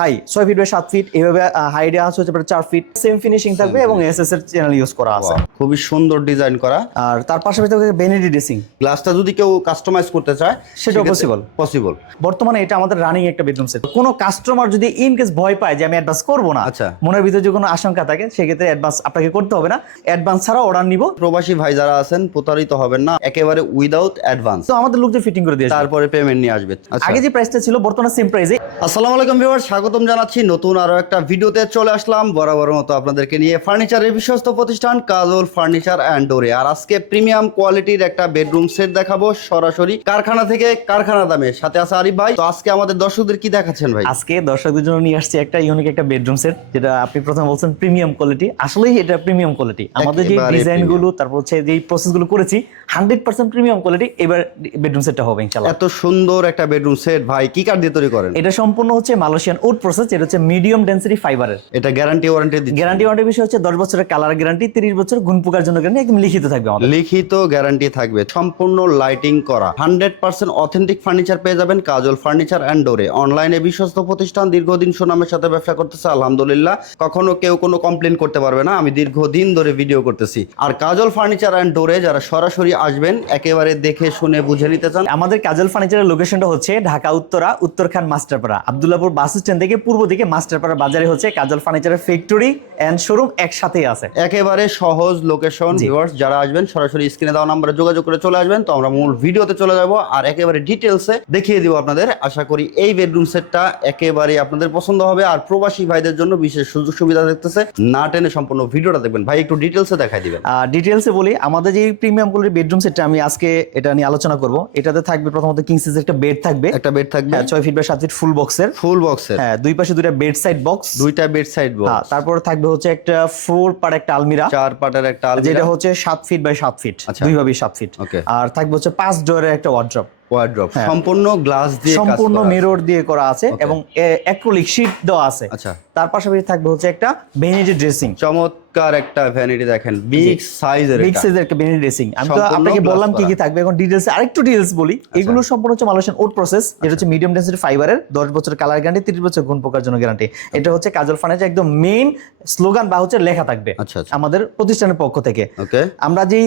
High ছয় feet by সাত fit এইভাবে হাইডে আছে হচ্ছে চার ফিট সেম ফিনিশিং থাকবে এবং এসএস এর চ্যানেল ইউজ করা আছে। খুবই সুন্দর ডিজাইন করা। আর তার পাশাপাশি থাকবে বেনেডি ড্রেসিং গ্লাসটা যদি কেউ কাস্টমাইজ করতে চায় সেটাও possible। পসিবল বর্তমানে এটা আমাদের রানিং একটা বেডরুম সেট কোনো কাস্টমার যদি ইন কেস ভয় পায় যে আমি অ্যাডভান্স করব না আচ্ছা। মনের ভিতরে যদি কোনো আশঙ্কা থাকে সেক্ষেত্রে অ্যাডভান্স আপনাকে করতে হবে না। অ্যাডভান্স ছাড়া অর্ডার নিব। প্রবাসী ভাই যারা আছেন প্রতারিত হবেন না একেবারে উইদাউট অ্যাডভান্স তো আমাদের লোক যে ফিটিং করে দিয়েছে। তারপরে পেমেন্ট নিয়ে আসবে। আচ্ছা। আগে যে প্রাইসটা ছিল বর্তমানে সেম প্রাইসে আসসালামু আলাইকুম ভিউয়ার স্বাগতম জানাচ্ছি। নতুন আরও একটা ভিডিওতে চলে আসলাম। বরাবর মতো আপনাদেরকে নিয়ে ফার্নিচারের বিশ্বস্ত প্রতিষ্ঠান কাজল ফার্নিচার অ্যান্ড ডোরে। আর আজকে প্রিমিয়াম কোয়ালিটির একটা বেডরুম সেট দেখাবো সরাসরি কারখানা থেকে কারখানা দামে। সাথে আছে আরিফ ভাই। তো আজকে আমাদের দর্শকদের কি দেখাচ্ছেন ভাই? আজকে দর্শকদের জন্য নিয়ে আসছি একটা ইউনিক একটা বেডরুম সেট যেটা আপনি প্রথমে বলছেন প্রিমিয়াম কোয়ালিটি। আসলেই এটা প্রিমিয়াম কোয়ালিটি। আমাদের যে একেবারে ডিজাইনগুলো তারপর হচ্ছে যে প্রসেসগুলো করেছি হান্ড্রেড পার্সেন্ট প্রিমিয়াম কোয়ালিটি। এবার বেডরুম সেটটা হবে ইনশাল্লাহ এত সুন্দর একটা বেডরুম সেট ভাই। কি কাঠ দিয়ে তৈরি করেন? এটা সম্পূর্ণ হচ্ছে মালয়েশিয়ান উড প্রসেস এটা হচ্ছে মিডিয়াম ডেন্সিটি ফাইবারের এটা গ্যারান্টি ওয়ারেন্টি দিচ্ছে। গ্যারান্টি ওয়ারেন্টি বিষয় হচ্ছে দশ বছরের কালার গ্যারান্টি তিরিশ বছর গুণ পোকার জন্য গ্যারান্টি একদম লিখিত থাকবে আমাদের। লিখিত গ্যারান্টি থাকবে। সম্পূর্ণ লাইটিং করা। হান্ড্রেড পার্সেন্ট অথেন্টিক ফার্নিচার পেয়ে যাবেন কাজল ফার্নিচার অ্যান্ড ডোরে অনলাইনে বিশ্বস্ত প্রতিষ্ঠান দীর্ঘদিন সুনামের সাথে ব্যবসা করতেছে আলহামদুলিল্লাহ। কখনো কেউ কোনো কমপ্লেন করতে পারবে না আমি দীর্ঘদিন ধরে ভিডিও করতেছি। আর কাজল ফার্নিচার অ্যান্ড ডোরে যারা সরাসরি আসবেন একেবারে দেখে শুনে বুঝে নিতে চান। আমাদের কাজল ফার্নিচারের লোকেশনটা হচ্ছে ঢাকা উত্তরা উত্তরখান মাস্টারপাড়া। আবদুল্লাপুর বাস স্ট্যান্ড থেকে পূর্ব দিকে মাস্টারপাড়া বাজারে হচ্ছে কাজল ফার্নিচারের ফ্যাক্টরি এন্ড শোরুম একসাথেই আছে। একেবারে সহজ লোকেশন ভিউয়ার্স যারা আসবেন সরাসরি স্ক্রিনে দেওয়া নাম্বারে যোগাযোগ করে চলে আসবেন। তো আমরা মূল ভিডিওতে চলে যাব আর একেবারে ডিটেলসে দেখিয়ে দিব আপনাদের। আশা করি এই বেডরুম সেটটা একেবারে আপনাদের পছন্দ হবে আর প্রবাসী ভাইদের জন্য বিশেষ সুযোগ সুবিধা দেখতেছে। না টেনে সম্পূর্ণ ভিডিওটা দেখবেন। ভাই একটু ডিটেলসে দেখাই দিবেন। ডিটেলসে বলি আমাদের যে প্রিমিয়াম কোয়ালিটির বেডরুম সেটটা আমি আজকে এটা নিয়ে আলোচনা করব। এটাতে থাকবে প্রথমত কিং সাইজের একটা বেড থাকবে। একটা বেড থাকবে। হ্যাঁ, ছয় ফিট বাই সাত ফিট ফুল বক্সের ফুল বক্সের হ্যাঁ দুই পাশে দুইটা বেড সাইড বক্স দুইটা বেড সাইড বক্স তারপর থাকবে হচ্ছে একটা ফোর পার একটা আলমিরা। চার পাটের একটা যেটা হচ্ছে সাত ফিট বাই সাত ফিট আচ্ছা। দুই ভাবে সাত ফিট. আর থাকবে হচ্ছে পাঁচ ডোরের একটা ওয়ার্ড্রপ ওয়ার্ড্রপ সম্পূর্ণ গ্লাস দিয়ে হ্যাঁ। সম্পূর্ণ মিরর দিয়ে করা আছে এবং অ্যাক্রিলিক শীট দেওয়া আছে। আচ্ছা। তার পাশাপাশি থাকবে হচ্ছে একটা ভেনিটি ড্রেসিং চমৎকার একটা ভ্যানিটি দেখেন। বিগ সাইজের বিগ সাইজের একটা ভেনিটি ড্রেসিং আমি তো আপনাকে বললাম কি কি থাকবে এখন ডিটেলস আরেকটু ডিটেলস বলি। এগুলো সম্পূর্ণ হচ্ছে মালয়েশিয়ান ওট প্রসেস যেটা হচ্ছে মিডিয়াম ডেন্সিটি ফাইবারের দশ বছর কালার গ্যারান্টি তিরিশ বছর গুণ পোকার জন্য গ্যারান্টি এটা হচ্ছে কাজল ফার্নিচার একদম মেইন স্লোগান বা হচ্ছে লেখা থাকবে আচ্ছা আচ্ছা। আমাদের প্রতিষ্ঠানের পক্ষ থেকে। আমরা যেই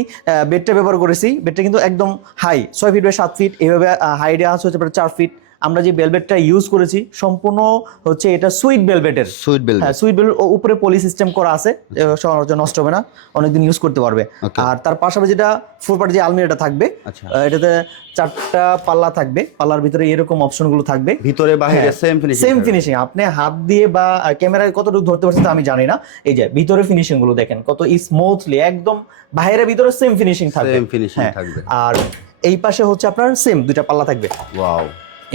বেডটা ব্যবহার করেছি বেডটা কিন্তু একদম হাই ছয় ফিট বাই সাত ফিট এইভাবে হাইডে আছে হচ্ছে প্রায় চার ফিট আমরা যে বেলবেটটা ইউজ করেছি সম্পূর্ণ হচ্ছে এটা সুইট বেলবেটের সুইট বেল হ্যাঁ সুইট বেল উপরে পলি সিস্টেম করা আছে সহজে নষ্ট হবে না অনেকদিন ইউজ করতে পারবে। আর তার পাশাপাশি যেটা ফোর পার্ট যে আলমিরাটা থাকবে আচ্ছা। এটাতে চারটা পাল্লা থাকবে পাল্লার ভিতরে এরকম অপশনগুলো থাকবে। ভিতরে বাহিরে সেম ফিনিশিং সেম ফিনিশিং আপনি হাত দিয়ে বা ক্যামেরায় কতটুকু ধরতে পারছেন তা আমি জানি না। এই যে ভিতরে ফিনিশিংগুলো দেখেন কত স্মুথলি একদম বাইরে ভিতরে সেম ফিনিশিং থাকবে। সেম ফিনিশিং হ্যাঁ। থাকবে। আর এই পাশে হচ্ছে আপনার সেম দুইটা পাল্লা থাকবে। ওয়াও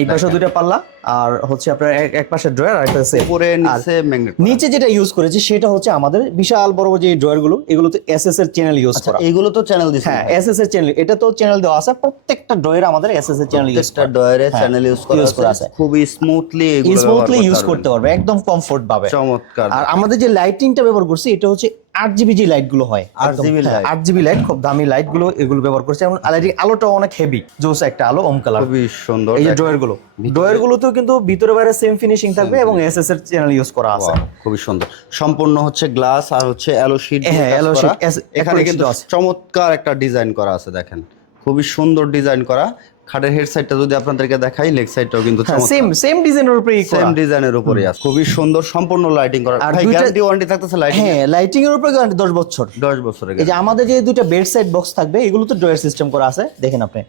এই পাশে দুইটা পাল্লা। আর হচ্ছে আপনার এক- পাশে ড্রয়ার আর একটা সেম উপরে নিচে ম্যাগনেট নিচে যেটা ইউজ করেছি সেটা হচ্ছে আমাদের বিশাল বড় বড় যে ড্রয়ারগুলো এগুলো তো এস এস এর চ্যানেল ইউজ করা। এইগুলো তো চ্যানেল দিছে হ্যাঁ এস এস এর চ্যানেল এটা তো চ্যানেল দেওয়া আছে প্রত্যেকটা ড্রয়ার আমাদের এস এস এর চ্যানেল ইউজ ডয়ারে হ্যাঁ, চ্যানেল ইউজ করা করা আছে। খুবই স্মুথলি এগুলো স্মুথলি ইউজ করতে পারবে একদম কমফোর্ট পাবে। চমৎকার। আর আমাদের যে লাইটিংটা ব্যবহার করছি এটা হচ্ছে আট জিবি যে লাইটগুলো হয় 8GB light। আট জিবি লাইট খুব দামি লাইটগুলো এগুলো ব্যবহার করছে। লাইটিং আলোটা অনেক হেভি জোস একটা আলো ওম কালার। খুবই সুন্দর। এই যে ড্রয়ারগুলো ড্রয়ার গুলোতেও কিন্তু ভিতরে বাইরে সেম ফিনিশিং থাকবে এবং এস এস এর চ্যানেল ইউজ করা আছে। খুবই সুন্দর। সম্পূর্ণ হচ্ছে গ্লাস আর হচ্ছে অ্যালো শীট হ্যাঁ, অ্যালো শীট এখানে কিন্তু চমৎকার একটা ডিজাইন করা আছে দেখেন। খুবই সুন্দর ডিজাইন করা। খাটের হেড সাইডটা যদি আপনাদেরকে দেখাই লেগ সাইডটাও কিন্তু সেম সেম ডিজাইনের উপরে সেম ডিজাইনের উপরে আছে। খুবই সুন্দর সম্পূর্ণ লাইটিং করা। আর গ্যারান্টি ওয়ারেন্টি থাকতেছে লাইটিং হ্যাঁ লাইটিং এর উপরে গ্যারান্টি 10 বছর। 10 বছরের এই যে আমাদের যে দুইটা বেড সাইড বক্স থাকবে এগুলো তো ড্রয়ার সিস্টেম করা আছে দেখেন আপনি।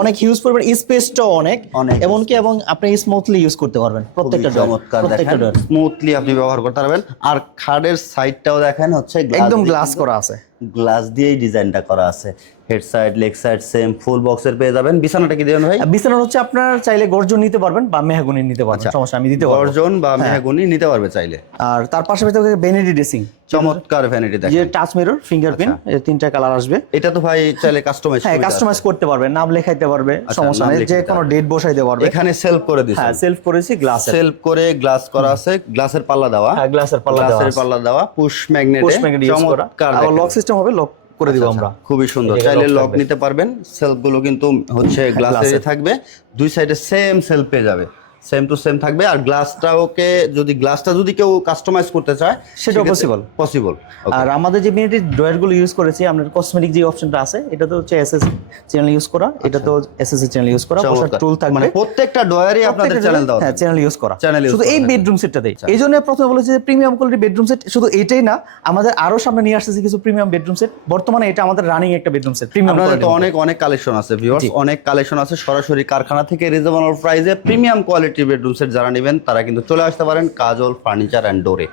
অনেক হিউজ পরিমাণ স্পেসটাও অনেক। অনেক এমনকি এবং আপনি স্মুথলি ইউজ করতে পারবেন প্রত্যেকটা চমৎকার। দেখেন স্মুথলি আপনি ব্যবহার করতে পারবেন। আর খাটের সাইডটাও দেখেন হচ্ছে একদম গ্লাস করা আছে। গ্লাস দিয়েই ডিজাইনটা করা আছে। Head side leg side same full বক্সের পেয়ে যাবেন। বিছানাটা কি দেবেন ভাই? বিছানা হচ্ছে আপনার চাইলে গর্জন নিতে পারবেন বা মেহাগুনি নিতে পারবেন। আচ্ছা। সমস্যা আমি দিতে পারব। গর্জন বা মেহগুনি নিতে পারবে চাইলে। আর তার পাশাপাশি বেনেডি ড্রেসিং চমৎকার ভ্যানিটি যে টাচ মিরর ফিঙ্গারপ্রিন্ট আচ্ছা। এই তিনটা কালার আসবে। এটা তো ভাই চাইলে কাস্টমাইজ হ্যাঁ কাস্টমাইজ করতে পারবে নাম লেখাইতে পারবে সমস্যা নেই যে কোনো ডেট বসাইতে পারবে। এখানে সেলফ করে দিছে। হ্যাঁ সেলফ করেছি গ্লাসে সেলফ করে গ্লাস করা আছে গ্লাসের পাল্লা দেওয়া। হ্যাঁ গ্লাসের পাল্লা দেওয়া গ্লাসের পাল্লা দেওয়া পুশ ম্যাগনেট করা। চমৎকার আবার লক সিস্টেম হবে লক করে দিব আমরা। খুবই সুন্দর। চাইলে লক নিতে পারবেন। সেলফগুলো কিন্তু হচ্ছে গ্লাসের গ্লাসের। থাকবে। দুই সাইডে সেম সেলফ পেয়ে যাবে। সেম টু সেম থাকবে। আর গ্লাসটা ওকে যদি গ্লাসটা যদি কেউ কাস্টমাইজ করতে চায় সেটাও possible। পসিবল আর আমাদের যে মিনিটি ড্রয়ারগুলো ইউজ করেছি আমরা কসমেটিক যে অপশনটা আছে এটা তো হচ্ছে এসএস চ্যানেল ইউজ করা এটা তো এসএস চ্যানেল ইউজ করা টুল থাকবে। মানে প্রত্যেকটা ডয়ারই আপনাদের চ্যানেল দেওয়া হ্যাঁ চ্যানেল ইউজ করা। Use শুধু এই বেডরুম সেটটাতেই এই জন্য প্রথমে বলেছি যে প্রিমিয়াম কোয়ালিটি বেডরুম সেট শুধু এটাই না আমাদের আরও সামনে নিয়ে আসতেছে কিছু প্রিমিয়াম বেডরুম সেট বর্তমানে এটা আমাদের রানিং একটা বেডরুম সেট প্রিমিয়াম তো অনেক অনেক কালেকশন আছে ভিউয়ার্স অনেক কালেকশন আছে। সরাসরি কারখানা থেকে রিজনেবল প্রাইসে প্রিমিয়াম কোয়ালিটির বেডরুম সেট যারা নেবেন তারা কিন্তু চলে আসতে পারেন কাজল ফার্নিচার অ্যান্ড ডোরে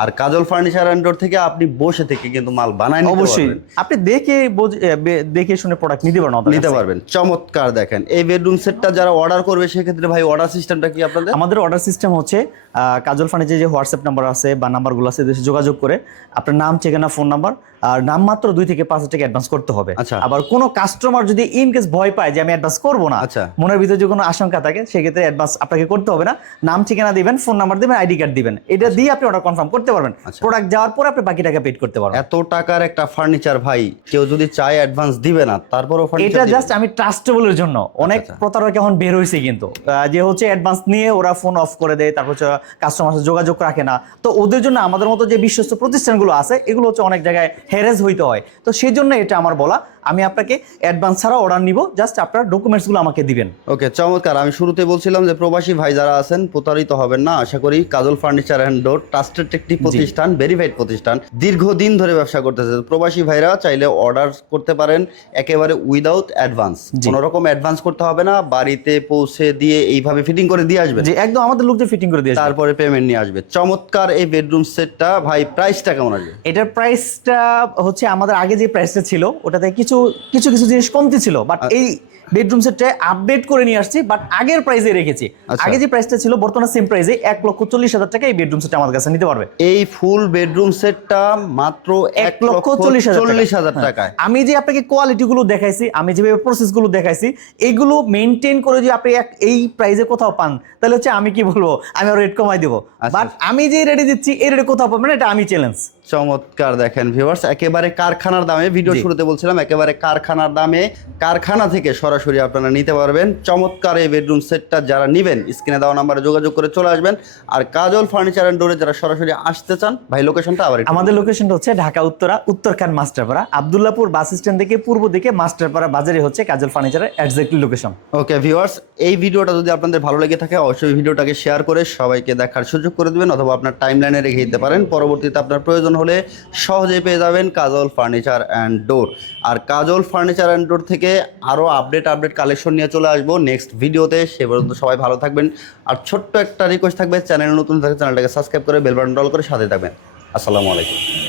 আর কাজল ফার্নিচার অ্যান্ড ডোর থেকে আপনি বসে থেকে কিন্তু মাল বানায় অবশ্যই। আপনি দেখে দেখে শুনে প্রোডাক্ট নিতে পারেন নিতে পারবেন। চমৎকার দেখেন। এই বেডরুম সেটটা যারা অর্ডার করবে সেক্ষেত্রে ভাই অর্ডার সিস্টেমটা কি আপনাদের? আমাদের অর্ডার সিস্টেম হচ্ছে কাজল ফার্নিচার যে হোয়াটসঅ্যাপ নাম্বার আছে বা নাম্বারগুলো আছে যোগাযোগ করে আপনার নাম ঠিকানা ফোন নাম্বার আর নাম মাত্র দুই থেকে পাঁচ হাজার টাকা অ্যাডভান্স করতে হবে। আচ্ছা। আবার কোনো কাস্টমার যদি ইন কেস ভয় পায় যে আমি অ্যাডভান্স করব না আচ্ছা। মনের ভিতরে যে কোনো আশঙ্কা থাকে সেক্ষেত্রে অ্যাডভান্স আপনাকে করতে হবে না। নাম ঠিকানা দিবেন ফোন নাম্বার দিবেন আইডি কার্ড দিবেন। এটা দিয়ে আপনি অর্ডার কনফার্ম করতে পারবেন। আচ্ছা। প্রোডাক্ট যাওয়ার পরে আপনি বাকি টাকা পেড করতে পারবেন। এত টাকার একটা ফার্নিচার ভাই কেউ যদি চায় অ্যাডভান্স দিবে না তারপরও এটা জাস্ট আমি ট্রাস্টেবলের জন্য। অনেক আচ্ছা। প্রতারক এখন বের হয়েছে কিন্তু। যে হচ্ছে অ্যাডভান্স নিয়ে ওরা ফোন অফ করে দেয় তারপর হচ্ছে কাস্টমার সাথে যোগাযোগ রাখে না। তো ওদের জন্য আমাদের মতো যে বিশ্বস্ত প্রতিষ্ঠানগুলো আছে এগুলো হচ্ছে অনেক জায়গায় হ্যারেজ হইতে হয়। তো সেই জন্য এটা আমার বলা। আমি আপনাকে অ্যাডভান্স ছাড়া অর্ডার নিব। জাস্ট আপনার ডকুমেন্টসগুলো আমাকে দিবেন। ওকে চমৎকার। আমি শুরুতে বলছিলাম যে প্রবাসী ভাই যারা আছেন প্রতারিত হবেন না। আশা করি Kajol furniture and door trusted একটি প্রতিষ্ঠান ভেরিফাইড প্রতিষ্ঠান দীর্ঘদিন ধরে ব্যবসা করতেছে। প্রবাসী ভাইরা চাইলে অর্ডার করতে পারেন একেবারে উইদাউট অ্যাডভান্স। কোনো রকম অ্যাডভান্স করতে হবে না। বাড়িতে পৌঁছে দিয়ে এইভাবে ফিটিং করে দিয়ে আসবে যে একদম আমাদের লোক যে ফিটিং করে দিয়ে তারপরে পেমেন্ট নিয়ে আসবে। চমৎকার এই বেডরুম সেটটা ভাই প্রাইসটা কেমন আসবে? এটার প্রাইসটা হচ্ছে আমাদের আগে যে প্রাইসটা ছিল ওটাতে কিছু কিছু কিছু জিনিস কমতি ছিল বাট এই বেডরুম সেটটা আপডেট করে নিয়ে আসছি বাট আগের প্রাইসে রেখেছি আচ্ছা। আগে যে প্রাইসটা ছিল বর্তমানে সেম প্রাইসে এক লক্ষ চল্লিশ হাজার টাকা এই বেডরুম সেটটা আমাদের কাছে নিতে পারবে এই ফুল বেডরুম সেটটা মাত্র এক লক্ষ চল্লিশ হাজার টাকা। চল্লিশ হাজার হ্যাঁ। টাকায় আমি যে আপনাকে কোয়ালিটি গুলো দেখাইছি আমি যেভাবে প্রসেসগুলো দেখাইছি এগুলো মেনটেন করে যদি আপনি এক- এই প্রাইসে কোথাও পান তাহলে হচ্ছে আমি কি বলব আমি রেট কমাই দেবো আচ্ছা। বাট আমি যে রেটে দিচ্ছি এই রেটে কোথাও পাবেন এটা আমি চ্যালেঞ্জ চমৎকার দেখেন ভিউয়ার্স একেবারে কারখানার দামে ভিডিও শুরুতে বলছিলাম একেবারে কারখানার দামে কারখানা থেকে সরাসরি আপনারা নিতে পারবেন। চমৎকার এই বেডরুম সেটটা যারা নেবেন স্ক্রিনে দেওয়া নাম্বারে যোগাযোগ করে চলে আসবেন। আর কাজল ফার্নিচার অ্যান্ড ডোরে যারা সরাসরি আসতে চান ভাই লোকেশনটা আবার আমাদের লোকেশনটা হচ্ছে ঢাকা উত্তরা উত্তরখান মাস্টারপাড়া। আবদুল্লাপুর বাস স্ট্যান্ড থেকে পূর্ব দিকে মাস্টারপাড়া বাজারে হচ্ছে কাজল ফার্নিচারের এক্সাক্টলি লোকেশন ওকে ভিউয়ার্স এই ভিডিওটা যদি আপনাদের ভালো লেগে থাকে অবশ্যই ভিডিওটাকে শেয়ার করে সবাইকে দেখার সুযোগ করে দেবেন অথবা আপনার টাইম লাইনে রেখে দিতে পারেন। পরবর্তীতে আপনার প্রয়োজন হলে সহজে পেয়ে যাবেন কাজল ফার্নিচার অ্যান্ড ডোর আর কাজল ফার্নিচার অ্যান্ড ডোর থেকে আরও আপডেট আপডেট কালেকশন নিয়ে চলে আসব নেক্সট ভিডিওতে সে পর্যন্ত সবাই ভালো থাকবেন। আর ছোট্ট একটা রিকোয়েস্ট থাকবে চ্যানেল নতুন থাকে চ্যানেলটাকে সাবস্ক্রাইব করে বেলবান ডল করে সাথে থাকবেন। আসসালামু আলাইকুম।